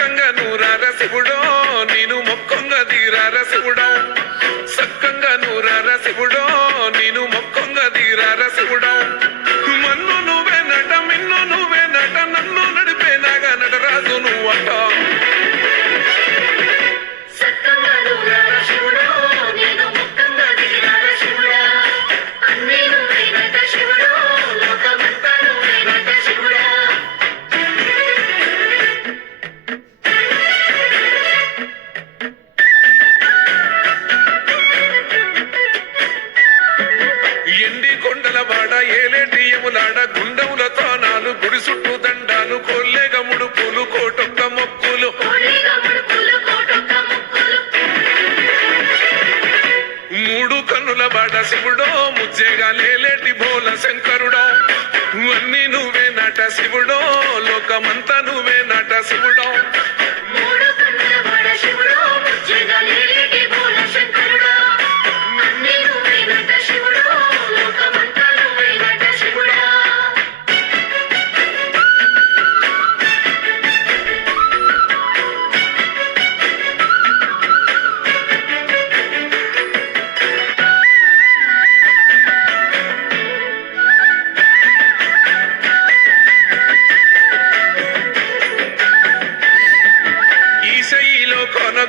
సక్కంగా నూరార శివుడో నేను మొక్కంగ తీరార శివుడో సక్కంగా నూరార శివుడో నేను మొక్కంగ తీరార శివుడో మన్ను నువ్వే నట మిన్ను నువ్వే నట నన్ను నడిపేనాగా నటరాజు నువ్వట ఎండి కొండలవాడ ఏలేటి యములాడ గుండముల తానాలు గుడి చుట్టూ దండాలు కొల్లేగ ముడుపులు కోటొక్క మొక్కులు మూడు కన్నుల బాడ శివుడో ముజ్జేగా లేలేటి బోల శంకరుడో అన్ని నువ్వే నట శివుడో లోకమంతా నువ్వే నట శివుడో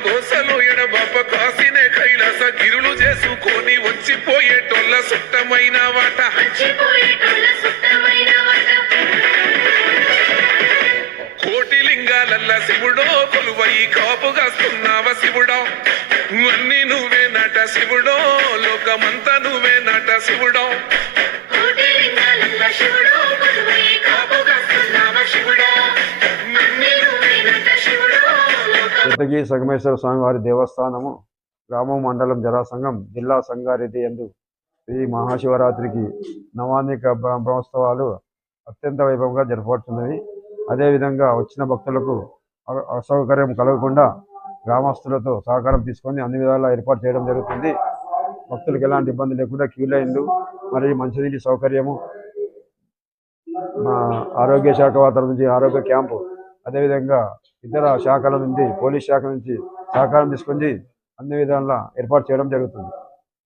గోసలు ఎడబాప కాసినే కైలాస గిరులు చేసుకొని వచ్చిపోయేటోళ్ళ సుట్టమైన వాట కోటి లింగాలల్ల శివుడో కొలువై కాపుగాస్తున్నావ శివుడో అన్ని నువ్వే నట శివుడో లోకమంతా నువ్వే నట శివుడో చిత్తగి సంగమేశ్వర స్వామివారి దేవస్థానము గ్రామం మండలం జరాసంఘం జిల్లా సంగారెడ్డి యందు ఈ మహాశివరాత్రికి నవాన్నిక బ్రహ్మోత్సవాలు అత్యంత వైభవంగా జరపబడుతున్నది. అదేవిధంగా వచ్చిన భక్తులకు అసౌకర్యం కలగకుండా గ్రామస్తులతో సహకారం తీసుకొని అన్ని విధాలా ఏర్పాటు చేయడం జరుగుతుంది. భక్తులకు ఎలాంటి ఇబ్బంది లేకుండా క్యూ లైన్లు మరియు మంచినీటి సౌకర్యము, ఆరోగ్య శాఖ వారి నుంచి ఆరోగ్య క్యాంపు, అదేవిధంగా ఇతర శాఖల నుంచి పోలీస్ శాఖ నుంచి సహకారం తీసుకొని అన్ని విధాలా ఏర్పాటు చేయడం జరుగుతుంది.